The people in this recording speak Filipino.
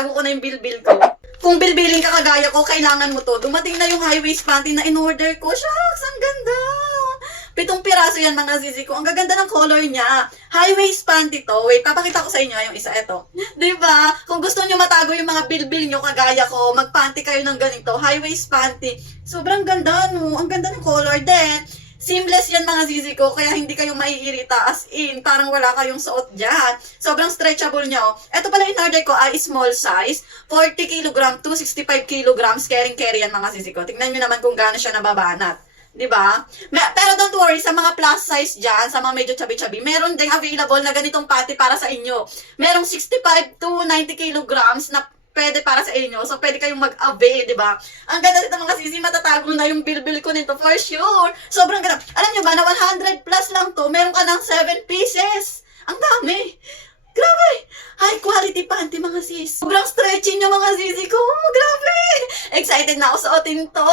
itatago ko na yung bilbil ko. Kung bilbilin ka kagaya ko, kailangan mo to. Dumating na yung high waist panty na in-order ko. Shucks, ang ganda! 7 piraso yan mga sisi ko. Ang gaganda ng color niya. High waist panty to. Wait, papakita ko sa inyo yung isa. Ito. Diba? Kung gusto nyo matago yung mga bilbil nyo kagaya ko, magpanty kayo ng ganito. High waist panty. Sobrang ganda, no? Ang ganda ng color. Then, seamless yan mga sisi ko, kaya hindi kayo maiirita, as in, parang wala kayong suot dyan. Sobrang stretchable niya, oh. Ito pala in-order ko ay small size, 40 kg to 65 kg, carry yan mga sisi ko. Tingnan nyo naman kung gaano siya nababanat. Diba? Pero don't worry, sa mga plus size dyan, sa mga medyo chubby-chubby, meron ding available na ganitong panty para sa inyo. Merong 65 to 90 kilograms na pwede para sa inyo. So, pwede kayong mag-avail, di ba? Ang ganda nito mga sisi, matatago na yung bilbil ko nito for sure. Sobrang ganda. Alam nyo ba, na 100 plus lang to, meron ka ng 7 pieces. Ang dami. Grabe. High quality panty mga sis. Sobrang stretchy nyo mga sisi ko. Grabe. Excited na ako suotin to.